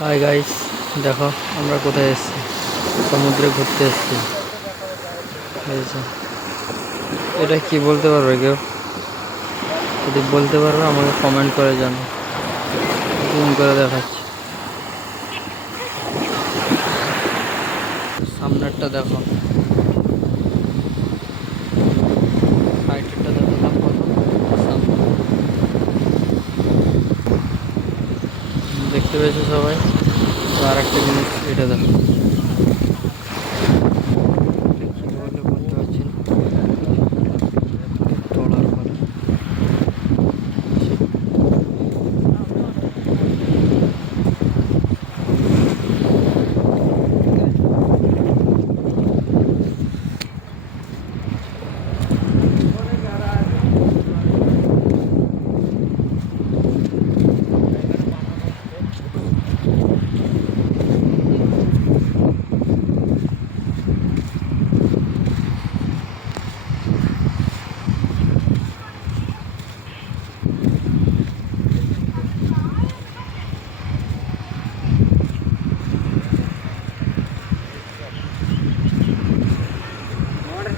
Hi guys, দেখো আমরা কোথায় এসেছি। সমুদ্রে ঘুরতে এসেছি। বুঝেছো? এটা কি বলতে পারবে কেউ? যদি বলতে পারবে আমাকে কমেন্ট করে জানো। জুম করে দেখাচ্ছি। সামনেরটা দেখো, সাইডেরটা দেখো দাম কত। সামনে দেখতে পেয়েছো সবাই? তো আর একটা জিনিস এটা দেখো, কি বলে বলতে পারছি না। ট্রলার বলে।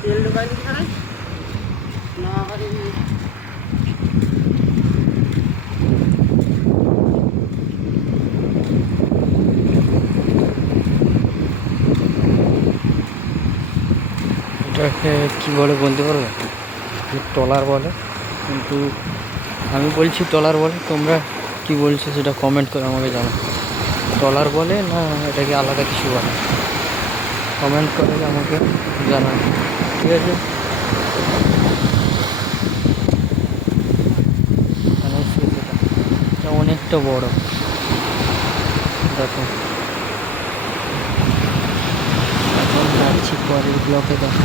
তেল ঢুকায়নি এখানে না আরে এটাকে কি বলে বলতে পারবে? ট্রলার বলে, কিন্তু আমি বলছি ট্রলার বলে। তোমরা কি বলছো সেটা কমেন্ট করে আমাকে জানাও। ট্রলার বলে না এটাকে আলাদা কিছু বলে? কমেন্ট করে আমাকে জানাও, ঠিক আছে? মানে এটা অনেকটা বড়, দেখো। এখন যাচ্ছি পরের ব্লকে, দেখো।